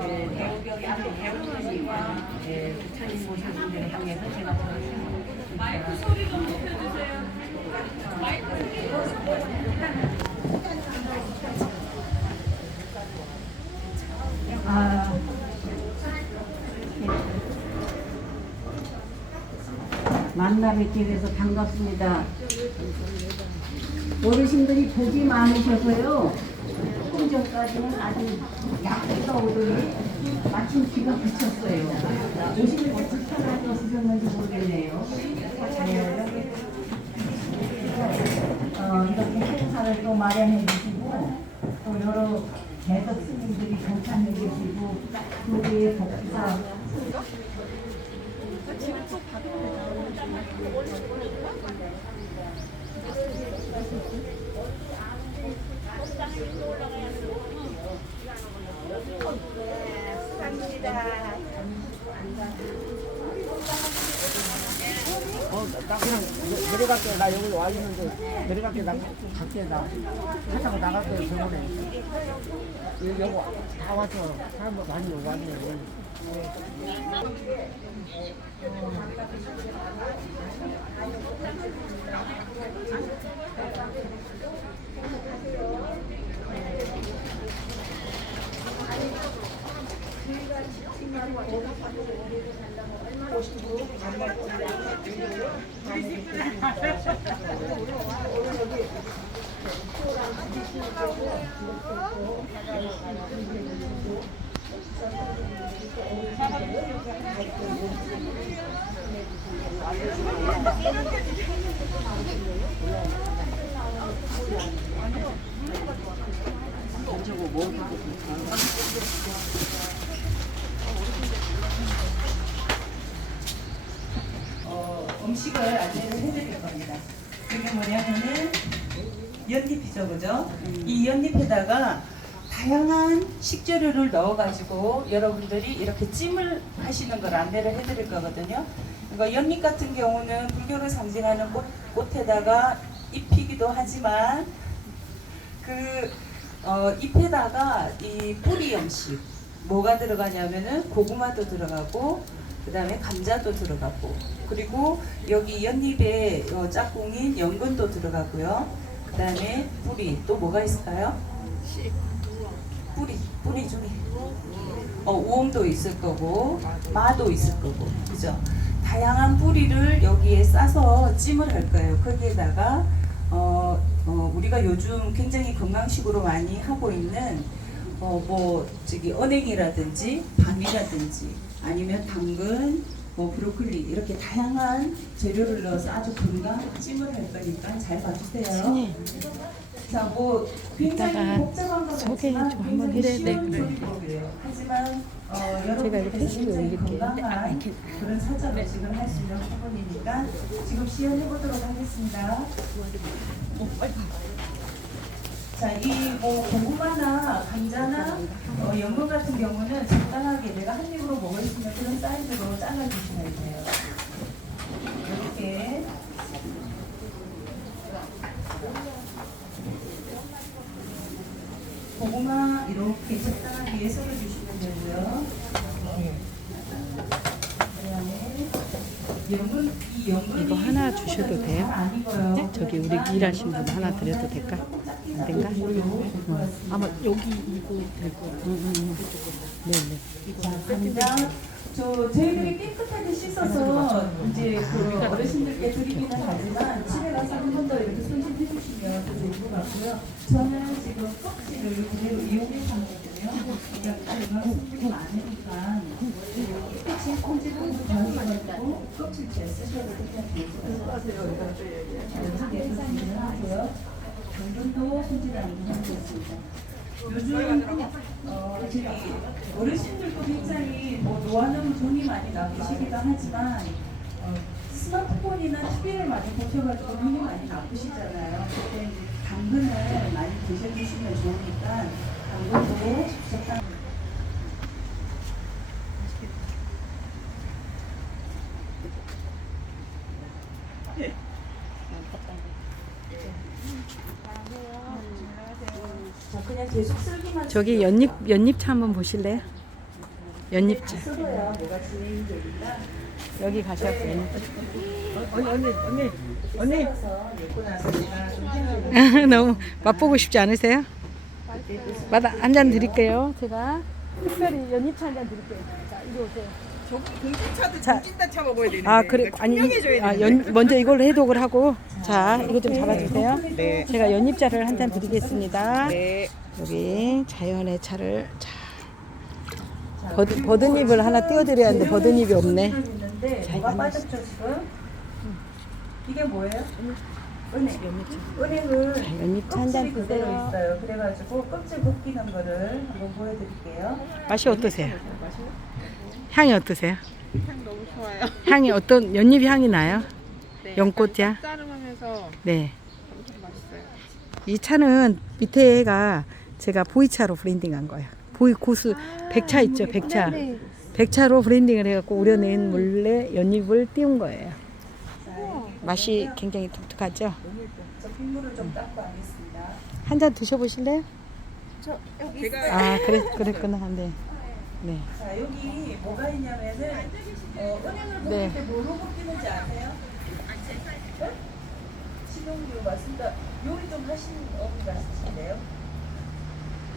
네, 대우벽이 앞에 네, 부처님 모셔분들을 향해서 제가 저를 세워하겠습니다. 마이크 소리 좀 높여주세요. 아, 만나 뵙게 돼서 반갑습니다. 어르신들이 복이 많으셔서요. 조금 전까지는 아주 약해가 오더니 마침 귀가 붙였어요. 오시는 어떻게 편하게 오셨는지 모르겠네요. 네. 어, 이렇게 행사를 또 마련해 주시고 또 여러 대덕 스님들이 동참해 계시고 교회의 복사 나 그냥 내- 내려갈게. 나 여기 와 있는데 내려갈게. 나 갈게. 나 하다가 나갈게. 병원에. 여기 다 와서 사람 많이 왔네. 저거 뭐 어, 음식을 안내를 해드릴 겁니다. 그게 뭐냐면은 연잎이죠, 그죠? 이 연잎에다가 다양한 식재료를 넣어가지고 여러분들이 이렇게 찜을 하시는 걸 안내를 해드릴 거거든요. 이거 연잎 같은 경우는 불교를 상징하는 꽃, 꽃에다가 입히기도 하지만 그 어, 잎에다가 이 뿌리 음식 뭐가 들어가냐면은 고구마도 들어가고 그 다음에 감자도 들어가고 그리고 여기 연잎에 어, 짝꿍인 연근도 들어가고요 그 다음에 뿌리 또 뭐가 있을까요? 뿌리 뿌리 중에 어, 우엉도 있을 거고 마도 있을 거고 그죠? 다양한 뿌리를 여기에 싸서 찜을 할 거예요 거기에다가 어, 어, 우리가 요즘 굉장히 건강식으로 많이 하고 있는 어, 뭐 저기 은행이라든지 밤이라든지 아니면 당근, 뭐 브로콜리 이렇게 다양한 재료를 넣어서 아주 건강한 찜을 할 거니까 잘 봐주세요. 자, 뭐 굉장히 복잡한 것 소개 같지만 한번 굉장히 쉬운 돼. 조리법이에요. 하지만 어, 제가 여러분들이 이렇게 패시브 굉장히. 건강한 그런 사전 음식을 할수 있는 부분이니까 지금 시연해 보도록 하겠습니다. 자, 이뭐 고구마나 감자나 어, 연근 같은 경우는 적당하게 내가 한 입으로 먹을 수 있는 그런 사이즈로 잘라주시면 돼요. 이렇게 고구마 이렇게 적당하게 썰어주시면 되고요. 연근 이 연근이 이거 하나 주셔도 돼요? 저기 우리 일하신 분 하나 드려도 될까? 안 된가? 어, 아마 여기 이거 될거 네네. 자, 감자. 저 저희들이 깨끗하게 씻어서 이제 그 어르신들께 드리기는 하지만 집에 가서 한 번 더 이렇게 손질해 주시면 더 좋을 것 같고요. 저는 지금 껍질을 그대로 이용해서 하거든요. 약간 손질이 많으니까 깨끗이 콩질을 더 해가지고 껍질째 쓰셔도 괜찮습니다. 이렇게 해서 진행을 하고요. 당근도 손질하는 거 하겠습니다. 요즘 어, 저기 어르신들도 굉장히 뭐 노화는 눈이 많이 나쁘시기도 하지만 어, 스마트폰이나 TV를 많이 보셔가지고 눈이 많이 나쁘시잖아요. 그때 당근을 많이 드셔주시면 좋으니까 당근도 적당. 자, 그냥 계속 쓸기만 저기 연잎 연잎차 한번 보실래요? 연잎차 여기 가셔서. 언니 언니 언니 언니 너무 맛보고 싶지 않으세요? 맛 한 잔 드릴게요. 제가 특별히 연잎차 한 잔 드릴게요. 자, 이리 오세요. 공진차도 자. 공진다 차 먹어야 되는데. 아, 그래. 아니, 투명해져야 아. 연, 먼저 이걸로 해독을 하고. 자, 이거 좀 잡아주세요. 네. 제가 연잎차를 한 잔 드리겠습니다. 네. 여기 자연의 차를 자. 버드, 버드잎을 하나 띄워드려야 하는데 버드잎이 없네. 있는데 자, 뭐가 이거 빠졌죠 지금? 이게 뭐예요? 은행. 은행은 연잎차 한 껍질이 그대로 드세요. 있어요. 그래가지고 껍질 벗기는 거를 한번 보여드릴게요. 맛이 어떠세요? 향이 어떠세요? 향 너무 좋아요. 향이 어떤 연잎 향이 나요? 네, 연꽃이야? 짭짤하면서 네. 엄청 맛있어요. 이 차는 밑에가 제가 보이차로 브랜딩한 거예요. 보이 고수 백차 있죠, 백차. 백차로 브랜딩을 해갖고 우려낸 물에 연잎을 띄운 거예요. 맛이 굉장히 독특하죠. 저 빗물을 좀 닦고 하겠습니다. 한잔 드셔보실래요? 아, 그래, 그랬구나. 네. 네. 자 여기 뭐가 있냐면은 어, 은행을 벗길 네. 때 뭐로 벗기는지 아세요? 네? 신용류 맞습니다. 요리 좀 하신 어머니 맞으신데요?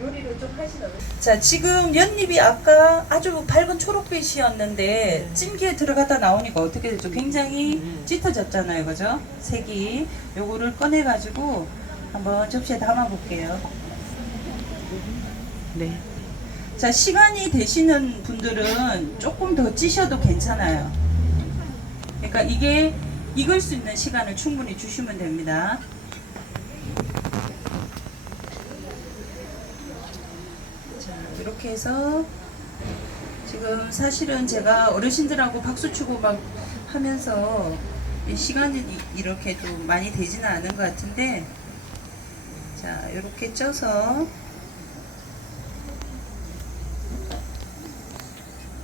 요리를 좀 어머니. 자 지금 연잎이 아까 아주 밝은 초록빛이었는데 찜기에 들어갔다 나오니까 어떻게 되죠? 굉장히 짙어졌잖아요, 그죠? 색이 요거를 꺼내 가지고 한번 접시에 담아 볼게요. 네. 자, 시간이 되시는 분들은 조금 더 찌셔도 괜찮아요. 그러니까 이게 익을 수 있는 시간을 충분히 주시면 됩니다. 자, 이렇게 해서 지금 사실은 제가 어르신들하고 박수 치고 막 하면서 이 시간이 이- 이렇게 좀 많이 되지는 않은 것 같은데 자, 이렇게 쪄서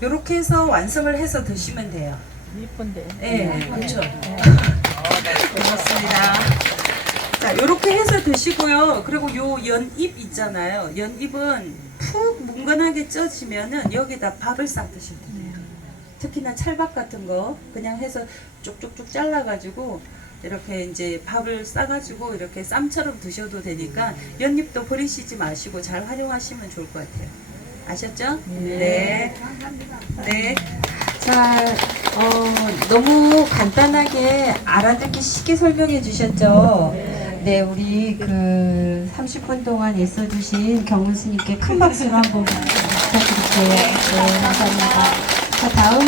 이렇게 해서 완성을 해서 드시면 돼요. 이쁜데. 네, 그렇죠. 고맙습니다. 자, 이렇게 해서 드시고요. 그리고 요 연잎 있잖아요. 연잎은 푹 뭉근하게 쪄지면은 여기다 밥을 싸 드시면 돼요. 특히나 찰밥 같은 거 그냥 해서 쭉쭉쭉 잘라가지고 이렇게 이제 밥을 싸가지고 이렇게 쌈처럼 드셔도 되니까 연잎도 버리시지 마시고 잘 활용하시면 좋을 것 같아요. 아셨죠? 네. 네. 자, 어, 너무 간단하게 알아듣기 쉽게 설명해 주셨죠? 네, 우리 그 30분 동안 애써주신 경훈 스님께 큰 박수로 한번 부탁드릴게요. 네, 감사합니다. 자, 다음은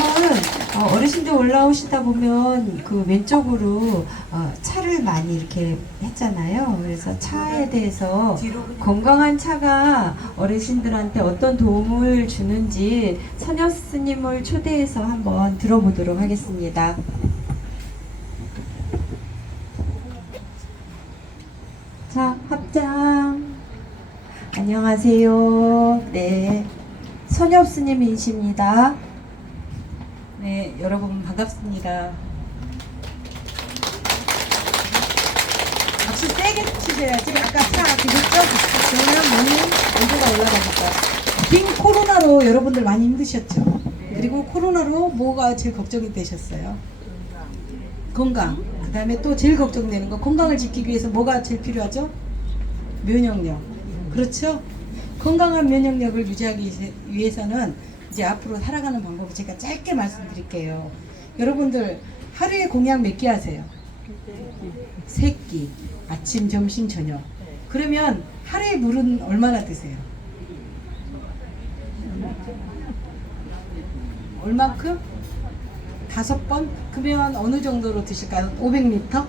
어, 어르신들 올라오시다 보면 그 왼쪽으로 어, 차를 많이 이렇게 했잖아요. 그래서 차에 대해서 건강한 차가 어르신들한테 어떤 도움을 주는지 선녀 스님을 초대해서 한번 들어보도록 하겠습니다. 자, 합장. 안녕하세요. 네. 선엽 스님이십니다. 네, 여러분 반갑습니다. 박수 세게 치셔야지. 아까 차 드셨죠? 그러면 몸이 온도가 올라가니까. 긴 코로나로 여러분들 많이 힘드셨죠? 그리고 코로나로 뭐가 제일 걱정이 되셨어요? 건강. 그 다음에 또 제일 걱정되는 거 건강을 지키기 위해서 뭐가 제일 필요하죠? 면역력. 그렇죠? 건강한 면역력을 유지하기 위해서는 이제 앞으로 살아가는 방법을 제가 짧게 말씀드릴게요. 여러분들 하루에 공약 몇끼 하세요? 세 끼. 아침, 점심, 저녁. 그러면 하루에 물은 얼마나 드세요? 얼마큼? 다섯 번? 그러면 어느 정도로 드실까요? 500리터?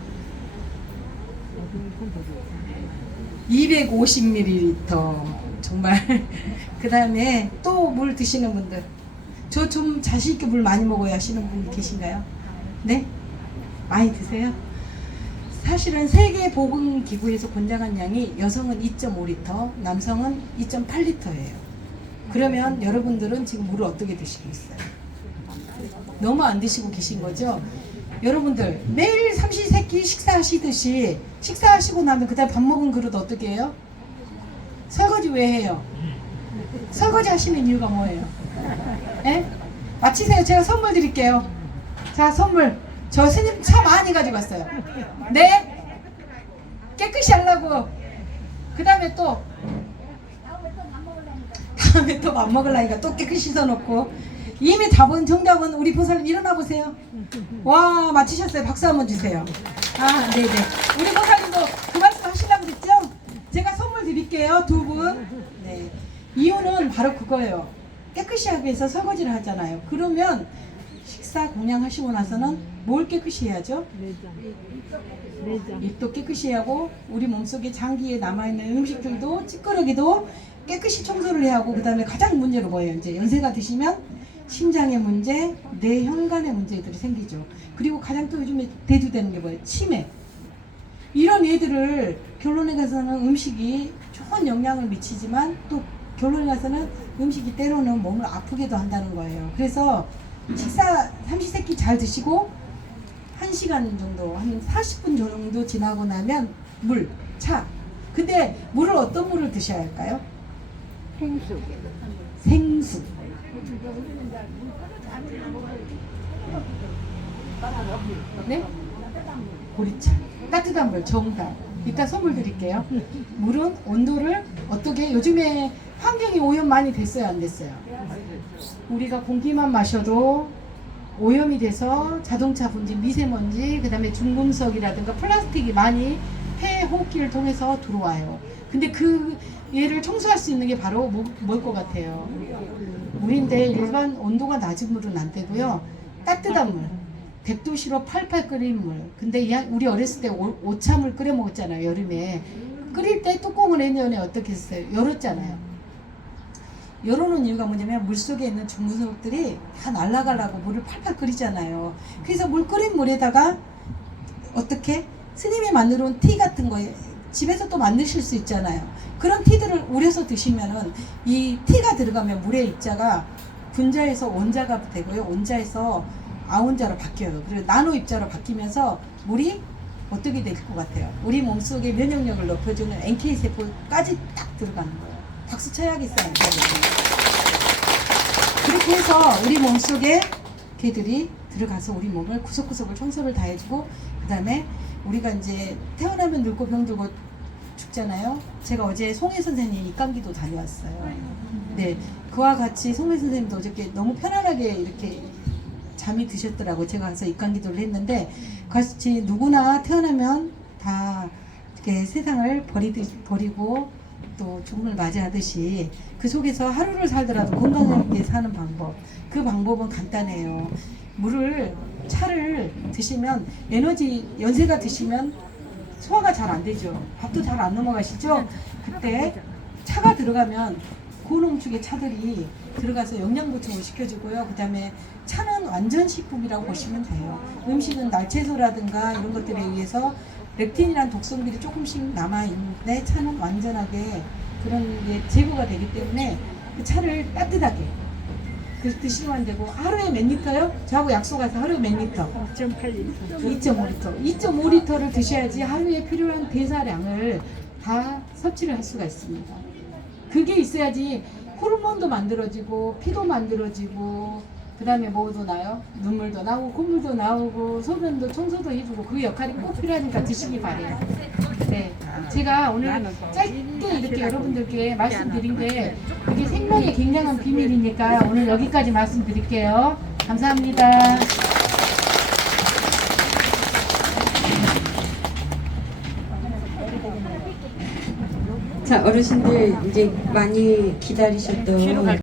250ml. 정말. 그 다음에 또 물 드시는 분들. 저 좀 자신 있게 물 많이 먹어야 하시는 분 계신가요? 네? 많이 드세요? 사실은 세계 보건 기구에서 권장한 양이 여성은 2.5리터, 남성은 2.8리터예요. 그러면 여러분들은 지금 물을 어떻게 드시고 있어요? 너무 안 드시고 계신 거죠? 여러분들 매일 삼시세끼 식사하시듯이 식사하시고 나면 그다음 밥 먹은 그릇 어떻게 해요? 설거지 왜 해요? 설거지 하시는 이유가 뭐예요? 예? 마치세요. 제가 선물 드릴게요. 자, 선물. 저 스님 차 많이 가지고 왔어요. 네? 깨끗이 하려고. 그 다음에 또. 다음에 또 밥 먹으려니까 또 깨끗이 씻어놓고. 이미 답은, 정답은 우리 보살님 일어나 보세요. 와, 맞히셨어요. 박수 한번 주세요. 아, 네네. 우리 보살님도 그 말씀 하시려고 그랬죠? 제가 선물 드릴게요. 두 분. 네. 이유는 바로 그거예요. 깨끗이 하기 위해서 설거지를 하잖아요. 그러면 식사 공양하시고 나서는 뭘 깨끗이 해야죠? 입도 깨끗이 하고 우리 몸속에 장기에 남아있는 음식들도 찌끄러기도 깨끗이 청소를 해야 하고 그 다음에 가장 문제가 뭐예요? 이제 연세가 드시면 심장의 문제, 뇌 혈관의 문제들이 생기죠. 그리고 가장 또 요즘에 대두되는 게 뭐예요? 치매. 이런 애들을 결론에 가서는 음식이 좋은 영향을 미치지만 또 결론에 가서는 음식이 때로는 몸을 아프게도 한다는 거예요. 그래서 식사 삼시세끼 잘 드시고 1시간 정도, 한 40분 정도 지나고 나면 물, 차. 근데 물을 어떤 물을 드셔야 할까요? 생수. 생수. 네? 보리차. 따뜻한 물, 정답. 이따 선물 드릴게요. 물은 온도를 어떻게, 요즘에 환경이 오염 많이 됐어요, 안 됐어요? 우리가 공기만 마셔도 오염이 돼서 자동차 분진, 미세먼지, 그 다음에 중금속이라든가 플라스틱이 많이 폐 호흡기를 통해서 들어와요. 근데 그 얘를 청소할 수 있는 게 바로 뭐, 뭘것 같아요? 물인데 일반 온도가 낮은 물은 안 되고요. 따뜻한 물. 100도씨로 팔팔 끓인 물. 근데 우리 어렸을 때 오, 오차물 끓여 먹었잖아요, 여름에. 끓일 때 뚜껑을 내년에 어떻게 했어요? 열었잖아요. 열어놓은 이유가 뭐냐면 물 속에 있는 중금속들이 다 날아가려고 물을 팔팔 끓이잖아요. 그래서 물 끓인 물에다가 어떻게 스님이 만들어 온 티 같은 거 집에서 또 만드실 수 있잖아요. 그런 티들을 우려서 드시면은 이 티가 들어가면 물의 입자가 분자에서 원자가 되고요. 원자에서 아원자로 바뀌어요. 그리고 나노 입자로 바뀌면서 물이 어떻게 될 것 같아요? 우리 몸속의 면역력을 높여주는 NK 세포까지 딱 들어가는 거예요. 박수 쳐야겠어요. 그렇게 해서 우리 몸속에 걔들이 들어가서 우리 몸을 구석구석을 청소를 다 해주고 그 다음에 우리가 이제 태어나면 늙고 병들고 죽잖아요. 제가 어제 송혜 선생님 입감기도 다녀왔어요. 네, 그와 같이 송혜 선생님도 어저께 너무 편안하게 이렇게 잠이 드셨더라고. 제가 가서 입감기도를 했는데 같이 누구나 태어나면 다 이렇게 세상을 버리듯 버리고 또 죽음을 맞이하듯이 그 속에서 하루를 살더라도 건강하게 사는 방법. 그 방법은 간단해요. 물을 차를 드시면 에너지 연세가 드시면 소화가 잘 안 되죠. 밥도 잘 안 넘어가시죠. 그때 차가 들어가면 고농축의 차들이 들어가서 영양 보충을 시켜주고요. 그 다음에 차는 완전 식품이라고 보시면 돼요. 음식은 날채소라든가 이런 것들에 의해서 렉틴이란 독성들이 조금씩 남아있는데 차는 완전하게 그런 게 제거가 되기 때문에 그 차를 따뜻하게 그 드시면 안 되고 하루에 몇 리터요? 저하고 약속해서 하루에 몇 리터? 2.8리터. 2.5리터. 2.5리터를 드셔야지 하루에 필요한 대사량을 다 섭취를 할 수가 있습니다. 그게 있어야지 호르몬도 만들어지고 피도 만들어지고 그 다음에 뭐도 나요? 눈물도 나오고 콧물도 나오고 소변도 청소도 해주고 그 역할이 꼭 필요하니까 드시기 바래요. 네, 제가 오늘 짧게 이렇게 여러분들께 말씀드린 게 생명의 굉장한 비밀이니까 오늘 여기까지 말씀드릴게요. 감사합니다. 자, 어르신들 이제 많이 기다리셨던